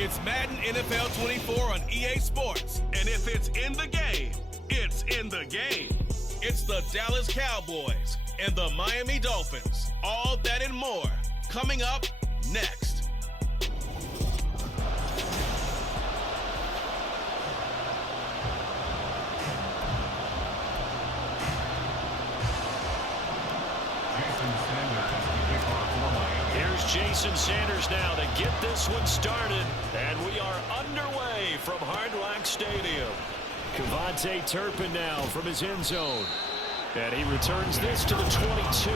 It's Madden NFL 24 on EA Sports. And if it's in the game, it's in the game. It's the Dallas Cowboys and the Miami Dolphins. All that and more coming up next. Here's Jason Sanders now to get this one started. And we are underway from Hard Rock Stadium. Kevontae Turpin now from his end zone. And he returns this to the 22.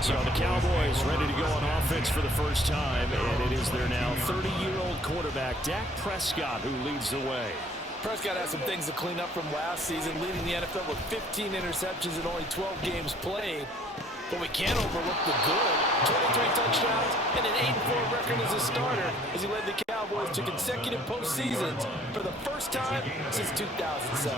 So the Cowboys ready to go on offense for the first time. And it is their now 30-year-old quarterback, Dak Prescott, who leads the way. Prescott has some things to clean up from last season, leading the NFL with 15 interceptions and only 12 games played. But we can't overlook the good. 23 touchdowns and an 8-4 record as a starter as he led the Cowboys to consecutive postseasons for the first time since 2007.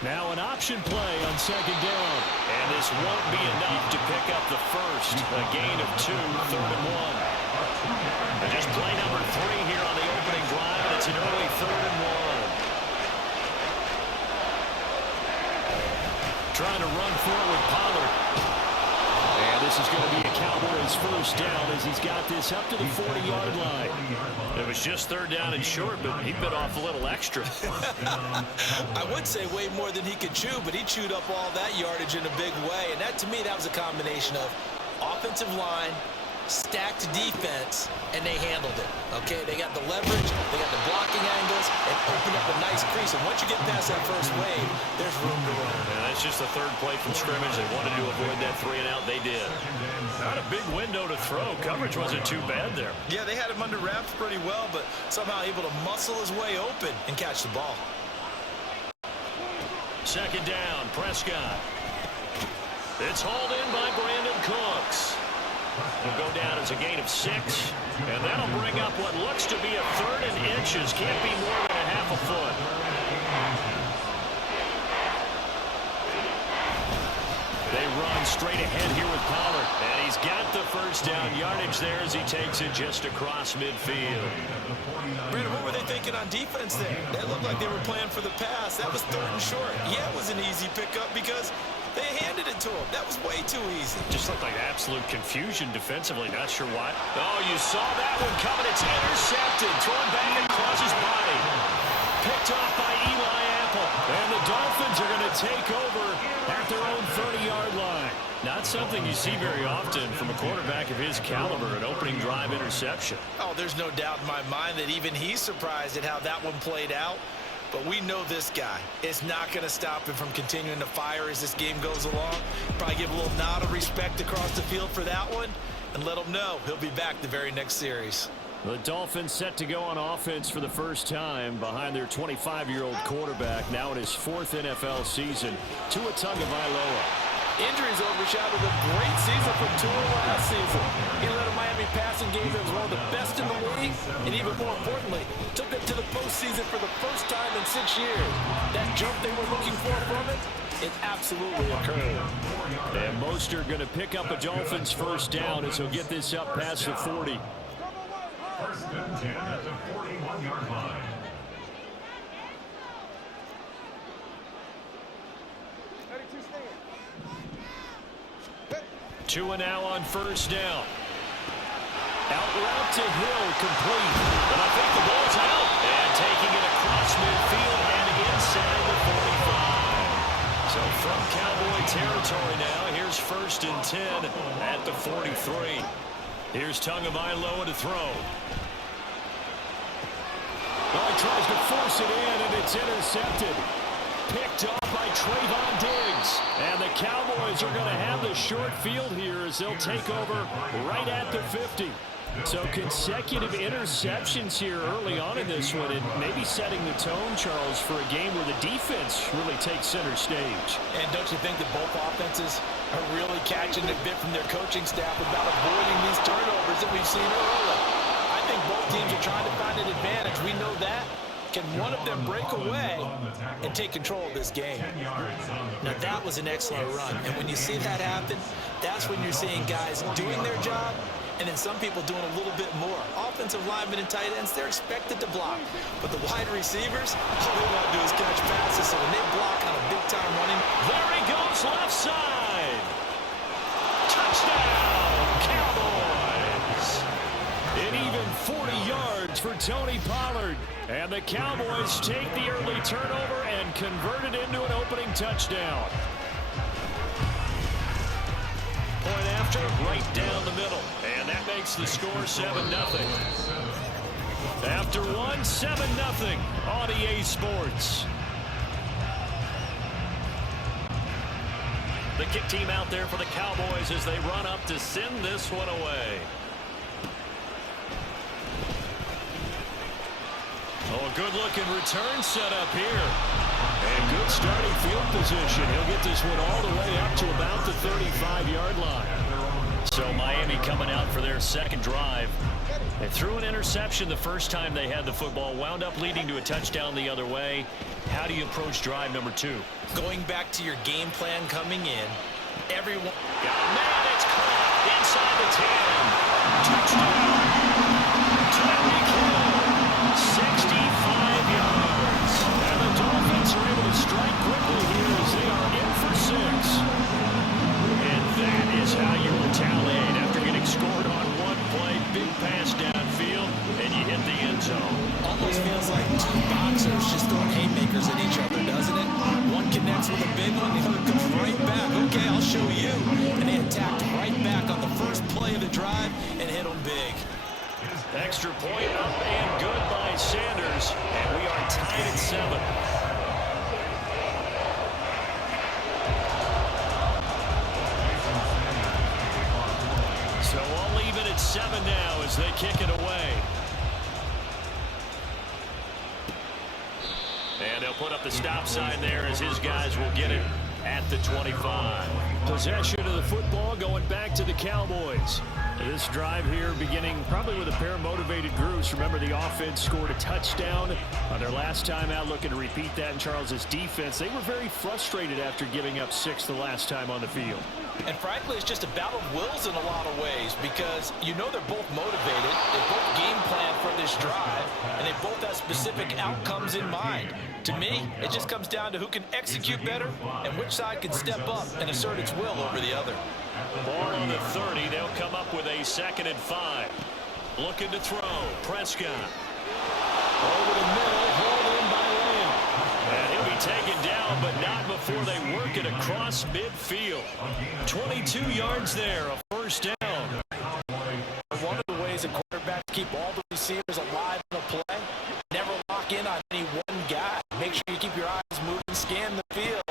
Now an option play on second down. And this won't be enough to pick up the first. A gain of 2, 3rd and 1. And just play number 3 here on the opening drive. And it's an early 3rd and 1. Trying to run forward, Pollard. And this is going to be a Cowboys first down as he's got this up to the 40-yard line. It was just 3rd down and short, but he bit off a little extra. I would say way more than he could chew, but he chewed up all that yardage in a big way. And that, to me, that was a combination of offensive line, stacked defense, and they handled it. Okay, they got the leverage, they got the blocking angles, and opened up a nice crease. And once you get past that first wave, there's room to run. And that's just the 3rd play from scrimmage. They wanted to avoid that 3-and-out. They did. Not a big window to throw. Coverage wasn't too bad there. Yeah, they had him under wraps pretty well, but somehow able to muscle his way open and catch the ball. Second down, Prescott. It's hauled in by Brandon Cooks. Will go down as a gain of 6, and that'll bring up what looks to be a 3rd and inches. Can't be more than a half a foot. They run straight ahead here with Pollard, and he's got the first down yardage there as he takes it just across midfield. Brandon, what were they thinking on defense there? They looked like they were playing for the pass. That was 3rd and short. Yeah, it was an easy pickup because they handed it to him. That was way too easy. Just looked like absolute confusion defensively. Not sure why. Oh, you saw that one coming. It's intercepted. Thrown back across his body. Picked off by Eli Apple. And the Dolphins are going to take over at their own 30-yard line. Not something you see very often from a quarterback of his caliber, an opening drive interception. Oh, there's no doubt in my mind that even he's surprised at how that one played out. But we know this guy is not going to stop him from continuing to fire as this game goes along. Probably give a little nod of respect across the field for that one and let him know he'll be back the very next series. The Dolphins set to go on offense for the first time behind their 25-year-old quarterback, now in his 4th NFL season, Tua Tagovailoa. Injuries overshadowed a great season from Tua last season. He led a Miami passing game that was one of the best in the league, and even more importantly, took them to the postseason for the first time in 6 years. That jump they were looking for from it absolutely occurred. And Mostert going to pick up a Dolphins first down as he'll get this up past the 40. First and 10 at the 41-yard line. Tua now on first down. Out route to Hill, complete. But I think the ball's out. And taking it across midfield and inside the 45. So from Cowboy territory now, here's 1st and 10 at the 43. Here's Tagovailoa to throw. Well, he tries to force it in, and it's intercepted. Picked off by Trayvon Diggs. And the Cowboys are going to have the short field here as they'll take over right at the 50. So consecutive interceptions here early on in this one, and maybe setting the tone, Charles, for a game where the defense really takes center stage. And don't you think that both offenses are really catching the bit from their coaching staff about avoiding these turnovers that we've seen early? I think both teams are trying to find an advantage. We know that. Can one of them break away and take control of this game? Now, that was an excellent run. And when you see that happen, that's when you're seeing guys doing their job and then some people doing a little bit more. Offensive linemen and tight ends, they're expected to block. But the wide receivers, all they want to do is catch passes. So when they block on a big-time running, there he goes left side. Touchdown, Cowboys. An even 40 yards for Tony Pollard. And the Cowboys take the early turnover and convert it into an opening touchdown. Point after, right down the middle. And that makes the score 7-0. After one, 7-0 on EA Sports. The kick team out there for the Cowboys as they run up to send this one away. Oh, a good-looking return set up here. And good starting field position. He'll get this one all the way up to about the 35-yard line. So Miami coming out for their second drive. They threw an interception the first time they had the football, wound up leading to a touchdown the other way. How do you approach drive number 2? going back to your game plan coming in, everyone... Man, it's caught inside the 10. Touchdown. Tyreek Hill, 65 yards. And the Dolphins are able to strike quickly here as they are in for 6. And that is how you retaliate after getting scored on one play. Big pass downfield, and you hit the end zone. Almost feels like two boxers just throwing haymakers at each other, doesn't it? One connects with a big one, the other comes right back. Okay, I'll show you. And they attacked right back on the first play of the drive and hit them big. Extra point up and good by Sanders, and we are tied at 7. So all even at 7 now as they kick it away. And they'll put up the stop sign there as his guys will get it at the 25. Possession of the football going back to the Cowboys. This drive here beginning probably with a pair of motivated groups. Remember, the offense scored a touchdown on their last time out, looking to repeat that in Charles's defense. They were very frustrated after giving up 6 the last time on the field. And frankly, it's just a battle of wills in a lot of ways because you know they're both motivated. They both game plan for this drive, and they both have specific outcomes in mind. To me, it just comes down to who can execute better and which side can step up and assert its will over the other. On the 30, they'll come up with a 2nd and 5. Looking to throw. Prescott. Over the middle, hauled in by Lamb. And he'll be taken down, but not before they work it across midfield. 22 yards there, a first down. One of the ways a quarterback keep all the receivers alive in a play, never lock in on any one guy. Make sure you keep your eyes moving, scan the field.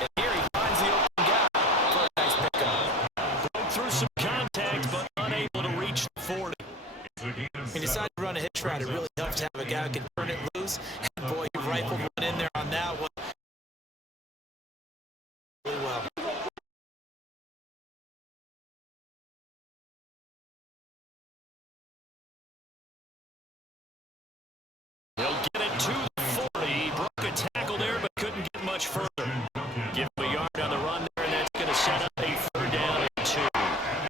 And here he finds the open guy for a nice pickup. Broke through some contact, but unable to reach the 40. He decided to run a hitch route. It really helps to have a guy who can turn it loose. And boy, he rifled one in there on that one. Really well. He'll get it to the 40. He broke a tackle there, but couldn't get much further. Give him a yard on the run there, and that's going to set up a 3rd down and 2.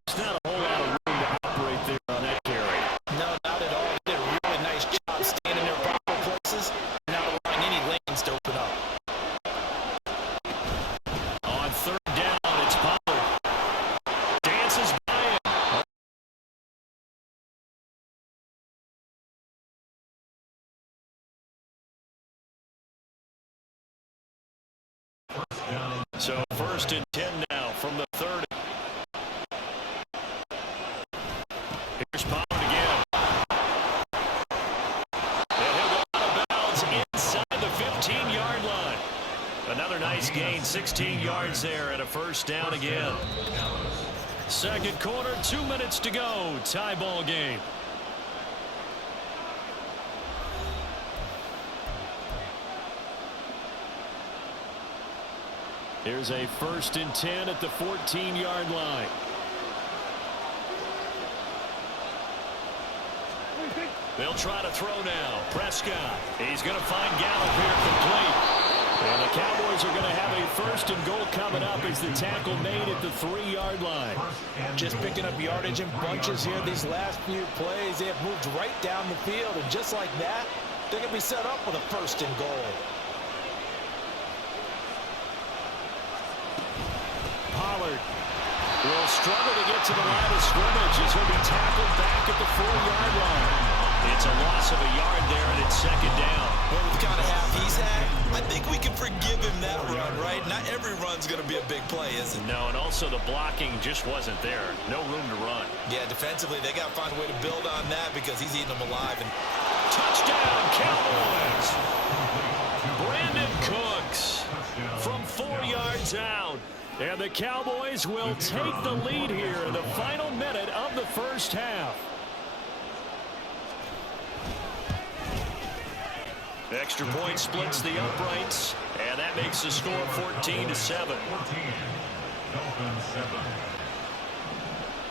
There's not a whole lot of room to operate there on that carry. No, not at all. They did a really nice job staying in their proper places, not allowing any lanes to open up. On 3rd down, it's Pollard. Dances by him. So 1st and 10 now from the 30. Here's Pollard again. And he'll go out of bounds inside the 15-yard line. Another nice gain, 16 yards there and a 1st down again. 2nd quarter, 2 minutes to go. Tie ball game. Here's a 1st and 10 at the 14-yard line. They'll try to throw now. Prescott. He's going to find Gallup here complete. And the Cowboys are going to have a 1st and goal coming up as the tackle made at the 3-yard line. Just picking up yardage in bunches here these last few plays. They have moved right down the field, and just like that, they're going to be set up with a 1st and goal. Pollard will struggle to get to the line of scrimmage as he'll be tackled back at the 4-yard line. It's a loss of a yard there, and it's 2nd down. Well, with the kind of half he's had, I think we can forgive him that run, right? Not every run's going to be a big play, is it? No, and also the blocking just wasn't there. No room to run. Yeah, defensively, they got to find a way to build on that because he's eating them alive. And touchdown, Cowboys! Brandon Cooks from 4 yards out. And the Cowboys will take the lead here in the final minute of the 1st half. Extra point splits the uprights, and that makes the score 14-7.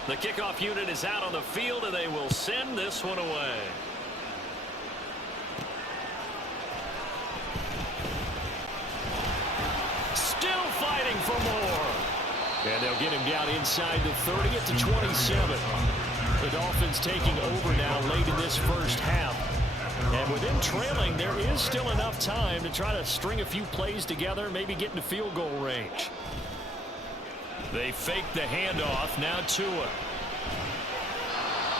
The kickoff unit is out on the field, and they will send this one away. Still fighting for more. And they'll get him down inside the 30 at the 27. The Dolphins taking over now late in this 1st half. And with them trailing, there is still enough time to try to string a few plays together, maybe get into field goal range. They fake the handoff. Now Tua.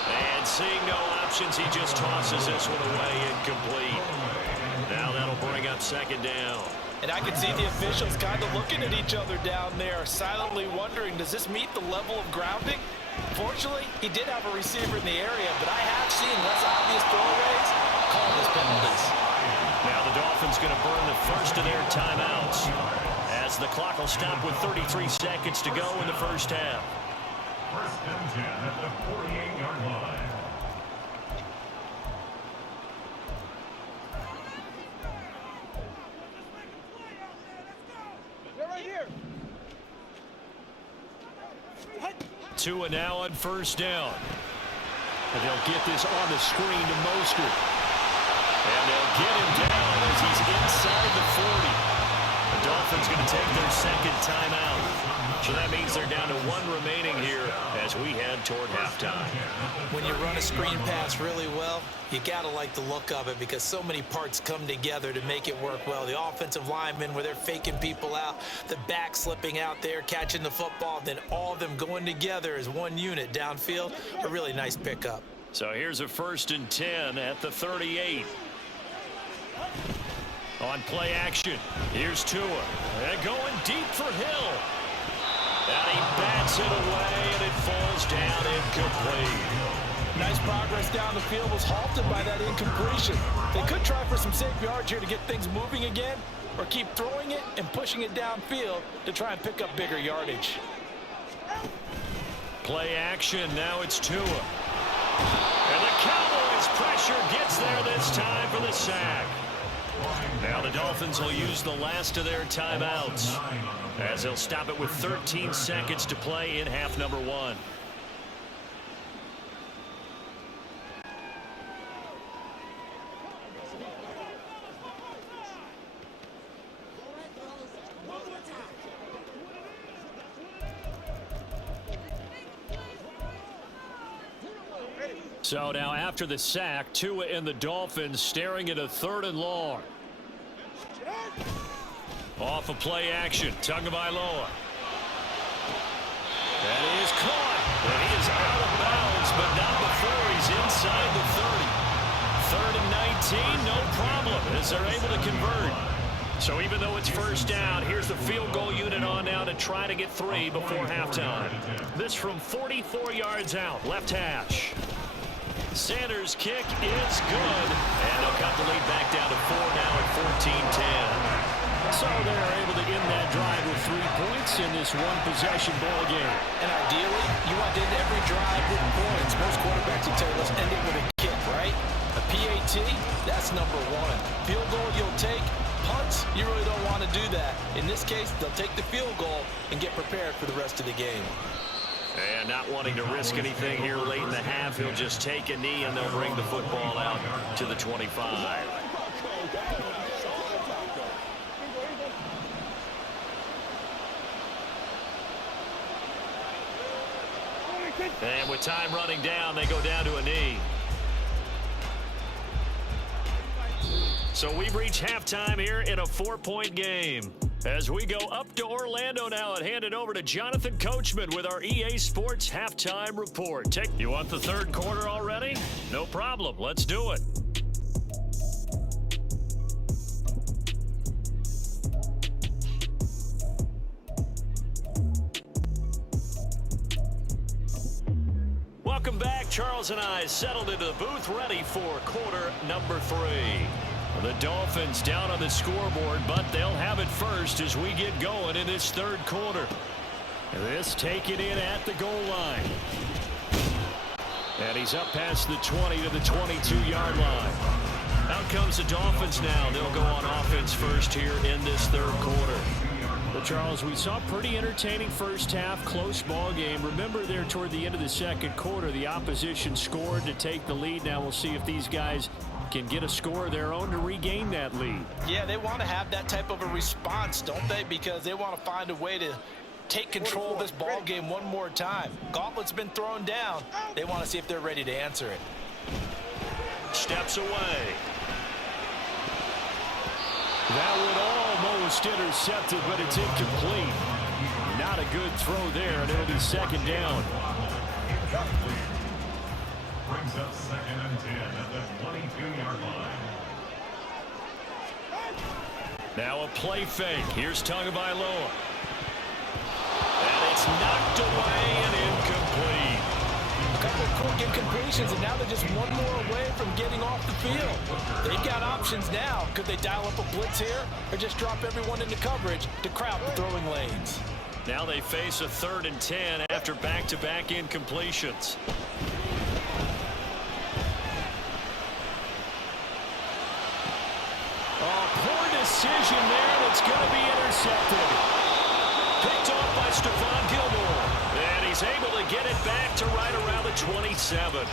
And seeing no options, he just tosses this one away incomplete. Now that'll bring up 2nd down. And I can see the officials kind of looking at each other down there, silently wondering, does this meet the level of grounding? Fortunately, he did have a receiver in the area, but I have seen less obvious throwaways call this penalties. Now the Dolphins going to burn the 1st of their timeouts as the clock will stop with 33 seconds to go in the 1st half. 1st and 10 at the 48-yard line. Tua now on 1st down. And they'll get this on the screen to Mostert. And they'll get him down as he's inside the 40. The Dolphins going to take their 2nd timeout. So that means they're down to 1 remaining here as we head toward halftime. When you run a screen pass really well, you got to like the look of it because so many parts come together to make it work well. The offensive linemen where they're faking people out, the back slipping out there, catching the football, then all of them going together as one unit downfield. A really nice pickup. So here's a 1st and 10 at the 38. On play action, here's Tua. And going deep for Hill. And he bats it away, and it falls down incomplete. Nice progress down the field was halted by that incompletion. They could try for some safe yards here to get things moving again, or keep throwing it and pushing it downfield to try and pick up bigger yardage. Play action, now it's Tua. And the Cowboys pressure gets there this time for the sack. Now the Dolphins will use the last of their timeouts as they'll stop it with 13 seconds to play in half number 1. So now after the sack, Tua and the Dolphins staring at a 3rd and long. Off of play action, Tagovailoa. And he is caught. And he is out of bounds, but not before he's inside the 30. 3rd and 19, no problem, as they're able to convert. So even though it's 1st down, here's the field goal unit on now to try to get 3 before halftime. This from 44 yards out, left hash. Sanders' kick is good, and they'll cut the lead back down to 4 now at 14-10. So they're able to end that drive with 3 points in this one-possession ball game. And ideally, you want to end every drive with points. Most quarterbacks will tell you, let's end it with a kick, right? A PAT, that's number 1. Field goal you'll take. Punts, you really don't want to do that. In this case, they'll take the field goal and get prepared for the rest of the game. And not wanting to risk anything here late in the half, he'll just take a knee, and they'll bring the football out to the 25. And with time running down, they go down to a knee. So we've reached halftime here in a 4-point game. As we go up to Orlando now and hand it over to Jonathan Coachman with our EA Sports Halftime Report. You want the third quarter already? No problem. Let's do it. Welcome back. Charles and I settled into the booth ready for quarter number 3. The Dolphins down on the scoreboard, but they'll have it first as we get going in this third quarter. This taken in at the goal line. And he's up past the 20 to the 22-yard line. Out comes the Dolphins now. They'll go on offense first here in this third quarter. Well, Charles, we saw a pretty entertaining first half, close ball game. Remember there toward the end of the second quarter, the opposition scored to take the lead. Now we'll see if these guys can get a score of their own to regain that lead. Yeah, they want to have that type of a response, don't they? Because they want to find a way to take control of this ball game one more time. Gauntlet's been thrown down. They want to see if they're ready to answer it. Steps away. That one almost intercepted, but it's incomplete. Not a good throw there, and it'll be second down. Brings up 2nd and 10 at the 22-yard line. Now a play fake. Here's Tagovailoa. And it's knocked away and incomplete. A couple of quick incompletions, and now they're just one more away from getting off the field. They've got options now. Could they dial up a blitz here or just drop everyone into coverage to crowd the throwing lanes? Now they face a 3rd and 10 after back-to-back incompletions. Poor decision there, and it's going to be intercepted. Picked off by Stephon Gilmore. And he's able to get it back to right around the 27.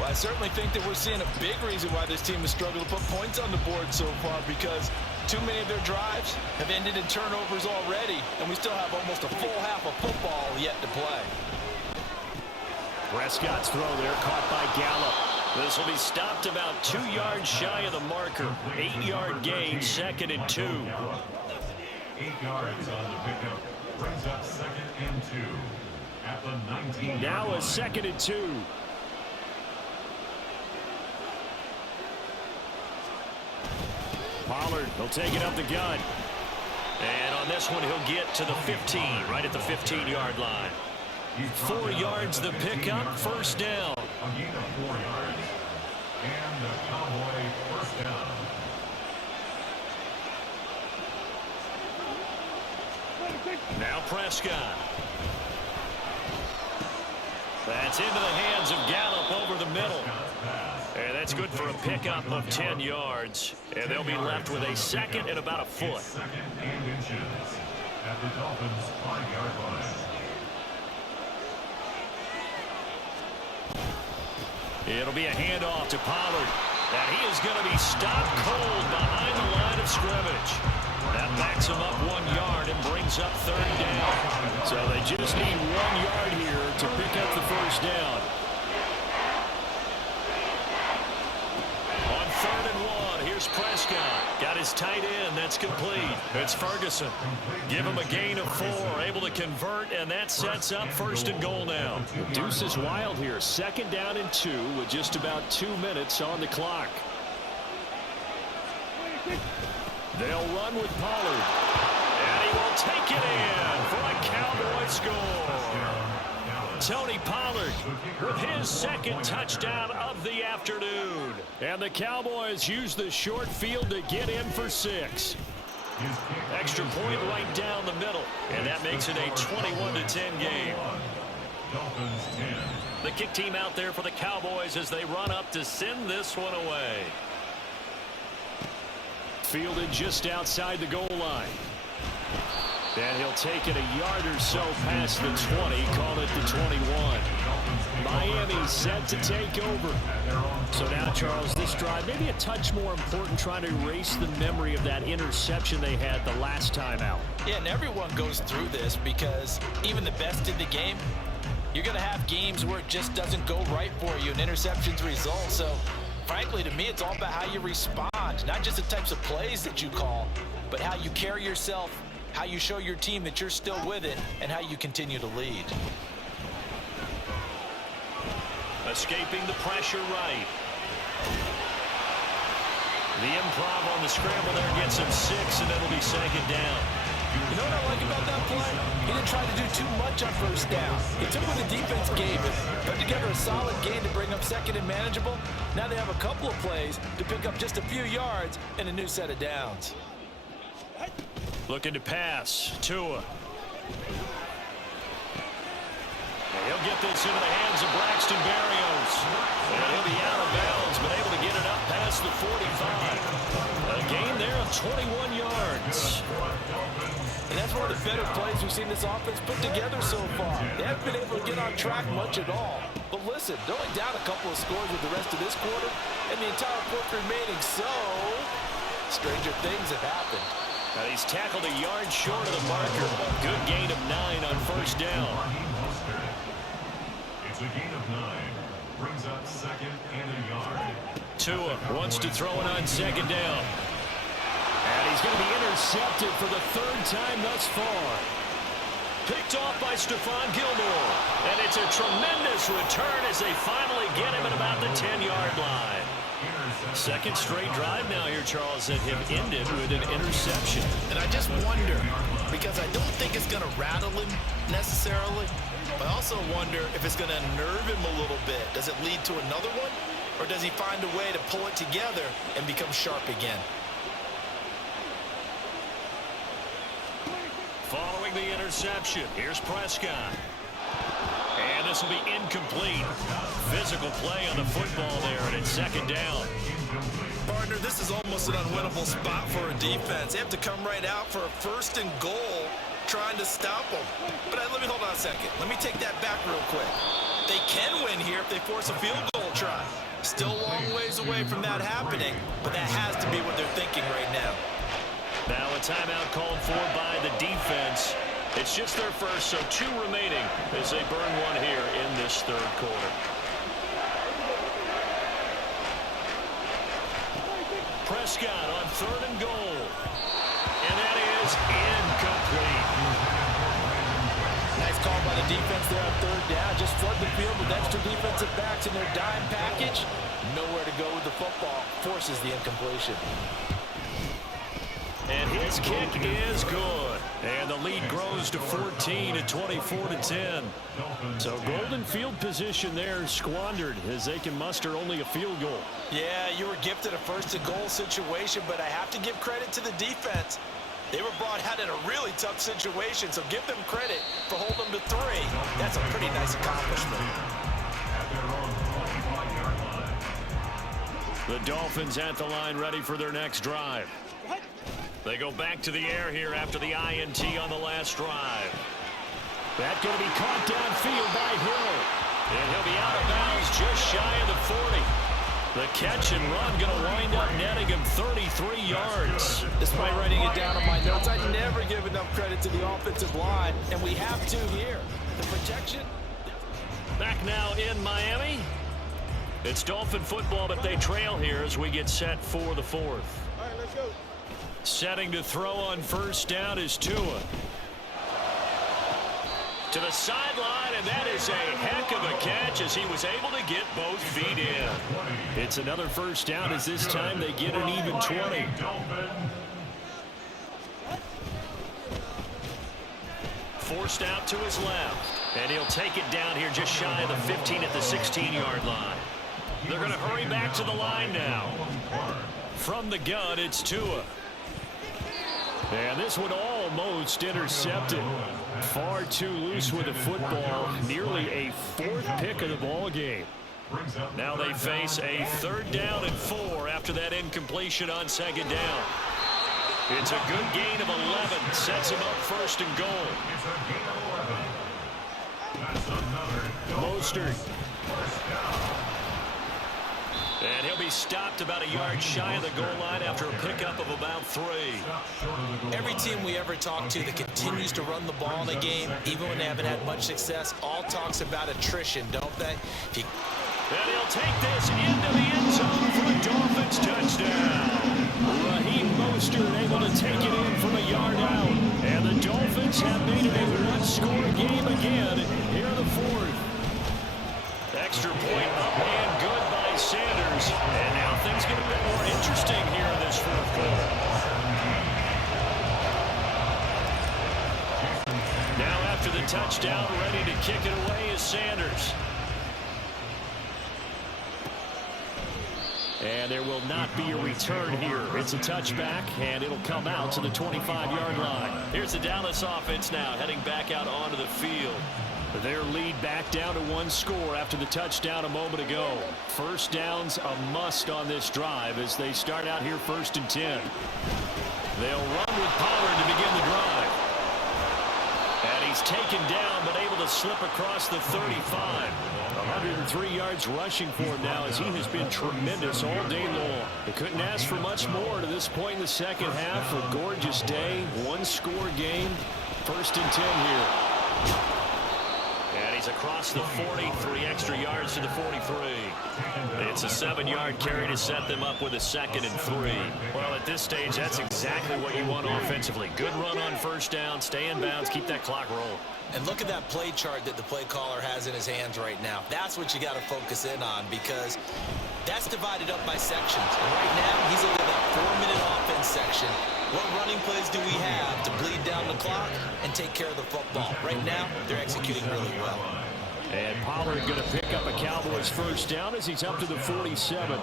Well, I certainly think that we're seeing a big reason why this team has struggled to put points on the board so far, because too many of their drives have ended in turnovers already, and we still have almost a full half of football yet to play. Prescott's throw there caught by Gallup. This will be stopped about 2 yards shy of the marker. 8-yard gain, 2nd and 2. 8 yards on the pickup. Brings up 2nd and 2 at the 19. Now a 2nd and 2. Pollard will take it up the gut. And on this one, he'll get to the 15, right at the 15-yard line. 4 yards the pickup, first down. A gain of 4 yards. And the Cowboy first down. Now Prescott. That's into the hands of Gallup over the middle. And that's good for a pickup of 10 yards. And they'll be left with a 2nd and about a foot. 2nd and inches at the Dolphins' 5-yard line. It'll be a handoff to Pollard. And he is going to be stopped cold behind the line of scrimmage. That backs him up 1 yard and brings up 3rd down. So they just need 1 yard here to pick up the first down. On 3rd and 1, here's Prescott. Got his tight end. That's complete. It's Ferguson. Give him a gain of 4. Able to convert, and that sets up 1st and goal now. Deuce is wild here. 2nd down and 2 with just about 2 minutes on the clock. They'll run with Pollard. And he will take it in for a Cowboy score. Tony Pollard with his 2nd touchdown of the afternoon. And the Cowboys use the short field to get in for 6. Extra point right down the middle. And that makes it a 21-10 game. The kick team out there for the Cowboys as they run up to send this one away. Fielded just outside the goal line. And he'll take it a yard or so past the 20, call it the 21. Miami set to take over. So now, Charles, this drive maybe a touch more important, trying to erase the memory of that interception they had the last time out. Yeah, and everyone goes through this because even the best in the game, you're going to have games where it just doesn't go right for you and interceptions result. So, frankly, to me, it's all about how you respond, not just the types of plays that you call, but how you carry yourself, how you show your team that you're still with it, and how you continue to lead. Escaping the pressure right. The improv on the scramble there gets him 6, and it'll be second down. You know what I like about that play? He didn't try to do too much on first down. He took what the defense gave him, put together a solid game to bring up second and manageable. Now they have a couple of plays to pick up just a few yards and a new set of downs. Looking to pass. Tua. He'll get this into the hands of Braxton Berrios. And he'll be out of bounds, but able to get it up past the 45. A gain there of 21 yards. And that's one of the better plays we've seen this offense put together so far. They haven't been able to get on track much at all. But listen, they're only down a couple of scores with the rest of this quarter, and the entire fourth remaining, so stranger things have happened. Now he's tackled a yard short of the marker. Good gain of 9 on first down. It's a gain of 9. Brings up second and a yard. Tua wants to throw it on second down. And he's going to be intercepted for the third time thus far. Picked off by Stephon Gilmore. And it's a tremendous return as they finally get him at about the 10-yard line. Second straight drive now here, Charles, that have ended with an interception. And I just wonder, because I don't think it's going to rattle him necessarily, but I also wonder if it's going to unnerve him a little bit. Does it lead to another one? Or does he find a way to pull it together and become sharp again? Following the interception, here's Prescott. And this will be incomplete. Physical play on the football there, and it's second down. Partner, this is almost an unwinnable spot for a defense. They have to come right out for a first and goal trying to stop them. But let me hold on a second. Let me take that back real quick. They can win here if they force a field goal try. Still a long ways away from that happening, but that has to be what they're thinking right now. Now a timeout called for by the defense. It's just their first, so 2 remaining as they burn one here in this third quarter. Prescott on third and goal. And that is incomplete. Nice call by the defense there on third down. Just flood the field with extra defensive backs in their dime package. Nowhere to go with the football. Forces the incompletion. And his kick is good. And the lead grows to 14 at 24-10. So golden field position there squandered as they can muster only a field goal. Yeah, you were gifted a first and goal situation, but I have to give credit to the defense. They were brought out in a really tough situation, so give them credit for holding them to 3. That's a pretty nice accomplishment. The Dolphins at the line ready for their next drive. They go back to the air here after the INT on the last drive. That's going to be caught downfield by Hill. And he'll be out of bounds just shy of the 40. The catch and run going to wind up netting him 33 yards. Despite writing it down on my notes, I never give enough credit to the offensive line, and we have to here. The protection. Back now in Miami. It's Dolphin football, but they trail here as we get set for the fourth. All right, let's go. Setting to throw on first down is Tua. To the sideline, and that is a heck of a catch as he was able to get both feet in. It's another first down as this time they get an even 20. Forced out to his left, and he'll take it down here just shy of the 15 at the 16-yard line. They're going to hurry back to the line now. From the gun, it's Tua. And this one almost intercepted. Far too loose with the football. Nearly a 4th pick of the ball game. Now they face a 3rd down and 4 after that incompletion on second down. It's a good gain of 11. Sets him up first and goal. It's a gain of 11. That's another Mostert. first down. And he'll be stopped about a yard shy of the goal line after a pickup of about 3. Every team we ever talk to that continues to run the ball in a game, even when they haven't had much success, all talks about attrition, don't they? And he'll take this into the end zone for a Dolphins touchdown. Raheem Mostert able to take it in from a yard out. And the Dolphins have made it a one-score game again here in the fourth. Extra point up and good by Sanders. And now things get a bit more interesting here in this fourth quarter. Now after the touchdown, ready to kick it away is Sanders. And there will not be a return here. It's a touchback, and it'll come out to the 25-yard line. Here's the Dallas offense now, heading back out onto the field. Their lead back down to 1 score after the touchdown a moment ago. First down's a must on this drive as they start out here 1st and 10. They'll run with Pollard to begin the drive. And he's taken down, but able to slip across the 35. 103 yards rushing for him now as he has been tremendous all day long. They couldn't ask for much more to this point in the second half. A gorgeous day, 1-score game. 1st and 10 here. And he's across the 40, 3 extra yards to the 43. It's a 7-yard carry to set them up with a 2nd and 3. Well, at this stage, that's exactly what you want offensively. Good run on first down, stay in bounds, keep that clock rolling. And look at that play chart that the play caller has in his hands right now. That's what you got to focus in on because that's divided up by sections. And right now, he's looking at that 4-minute offense section. What running plays do we have to bleed down the clock and take care of the football? Right now, they're executing really well. And Pollard going to pick up a Cowboys first down as he's up to the 47.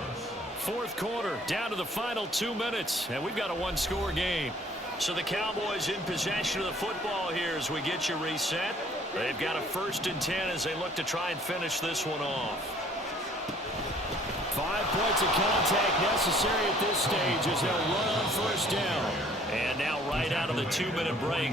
Fourth quarter, down to the final 2 minutes, and we've got a 1-score game. So the Cowboys in possession of the football here as we get you reset. They've got a 1st and 10 as they look to try and finish this one off. 5 points of contact necessary at this stage as they'll run on first down. And now right out of the 2-minute break,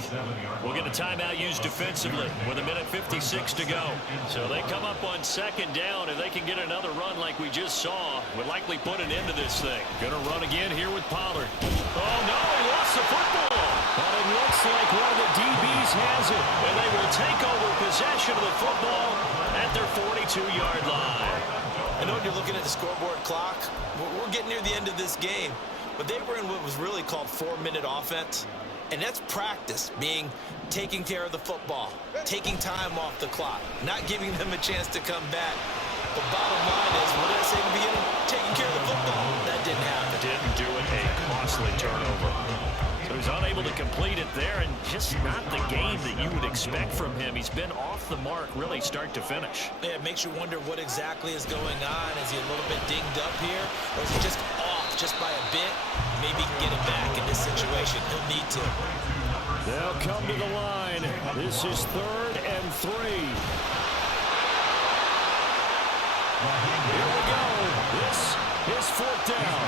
we'll get a timeout used defensively with 1:56 to go. So they come up on 2nd down. If they can get another run like we just saw, would likely put an end to this thing. Going to run again here with Pollard. Oh, no, he lost the football. But it looks like one of the DBs has it. And they will take over possession of the football at their 42-yard line. I know when you're looking at the scoreboard clock, we're getting near the end of this game. But they were in what was really called 4-minute offense. And that's practice, being taking care of the football, taking time off the clock, not giving them a chance to come back. The bottom line is, what did I say in the beginning? Taking care of the football. That didn't happen. Didn't do it. A costly turnover. So he's unable to complete it there, and just not the game that you would expect from him. He's been off the mark, really, start to finish. Yeah, it makes you wonder what exactly is going on. Is he a little bit dinged up here, or is he just off just by a bit? Maybe he can get it back in this situation. He'll need to. They'll come to the line. This is 3rd and 3. Here we go. This is 4th down.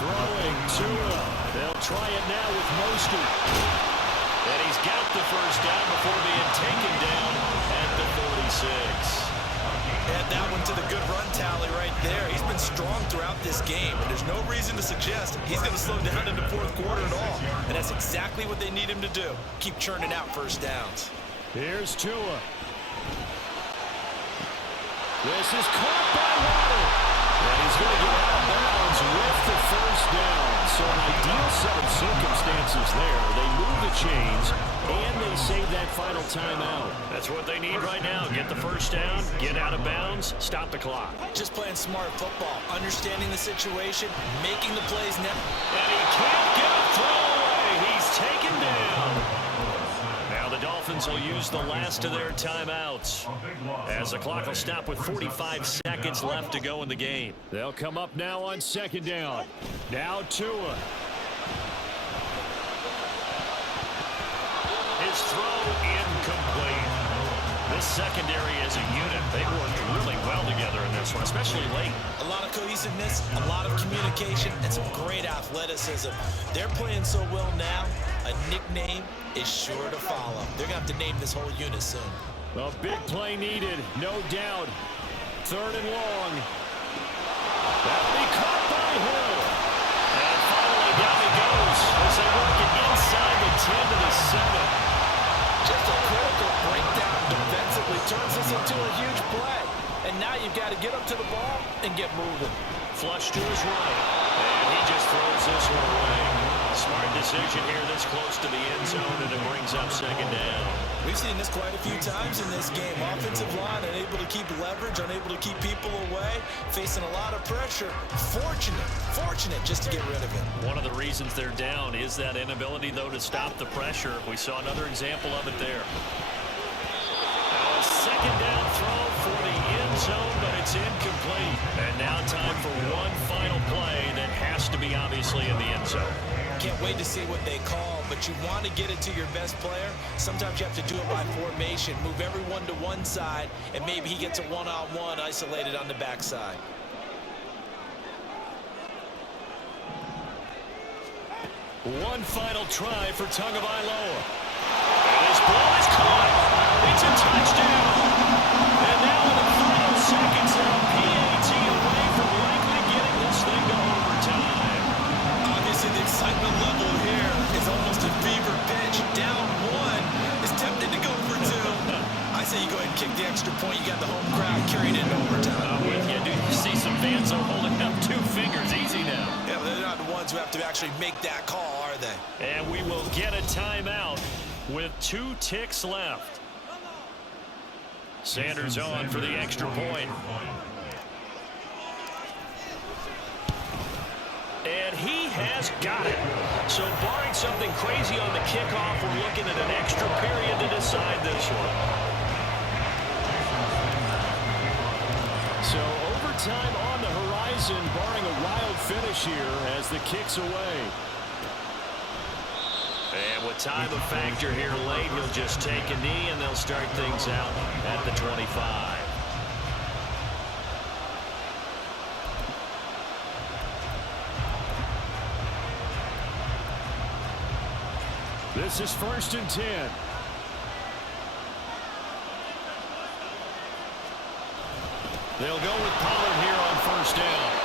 Throwing Tua. They'll try it now with Mostert. And he's got the first down before being taken down at the 46. Add that one to the good run tally right there. He's been strong throughout this game, and there's no reason to suggest he's going to slow down in the 4th quarter at all. And that's exactly what they need him to do. Keep churning out first downs. Here's Tua. This is caught by Waddle. And he's going to get out of bounds with the first down. So an ideal set of circumstances there. They move the chains, and they save that final timeout. That's what they need right now. Get the first down, get out of bounds, stop the clock. Just playing smart football, understanding the situation, making the plays now. And he can't get a throw away. He's taken down. Now the Dolphins will use the last of their timeouts as the clock will stop with 45 seconds left to go in the game. They'll come up now on 2nd down. Now Tua. His throw incomplete. The secondary as a unit, they worked really well together in this one, especially late. A lot of cohesiveness, a lot of communication, and some great athleticism. They're playing so well now, a nickname is sure to follow. They're going to have to name this whole unit soon. A big play needed, no doubt. 3rd and long. That'll be caught by Hill. And finally down he goes as they work it inside the 10 to the 7. Just a critical breakdown defensively turns this into a huge play. And now you've got to get up to the ball and get moving. Flush to his right. And he just throws this one away. Smart decision here this close to the end zone, and it brings up 2nd down. We've seen this quite a few times in this game. Offensive line unable to keep leverage, unable to keep people away, facing a lot of pressure. Fortunate just to get rid of it. One of the reasons they're down is that inability, though, to stop the pressure. We saw another example of it there. A 2nd down throw for the end zone, but it's incomplete. And now time for one final play that has to be obviously in the end zone. Can't wait to see what they call, but you want to get it to your best player. Sometimes you have to do it by formation. Move everyone to one side, and maybe he gets a one-on-one isolated on the backside. One final try for Tagovailoa. This ball is caught. It's a touchdown. And now in the final seconds, they're a PAT away from likely getting this thing to overtime. Obviously, the excitement level here is almost a fever pitch. Down 1 is tempted to go for 2. I say you go ahead and kick the extra point. You got the home crowd carrying into overtime. I'm with you, dude. You see some fans are holding up 2 fingers. Easy now. Yeah, but they're not the ones who have to actually make that call, are they? And we will get a timeout with 2 ticks left. Sanders on for the extra point. And he has got it. So barring something crazy on the kickoff, we're looking at an extra period to decide this one. So overtime on the horizon, barring a wild finish here as the kick's away. And with time a factor here late, he'll just take a knee and they'll start things out at the 25. This is 1st and 10. They'll go with Pollard here on 1st down.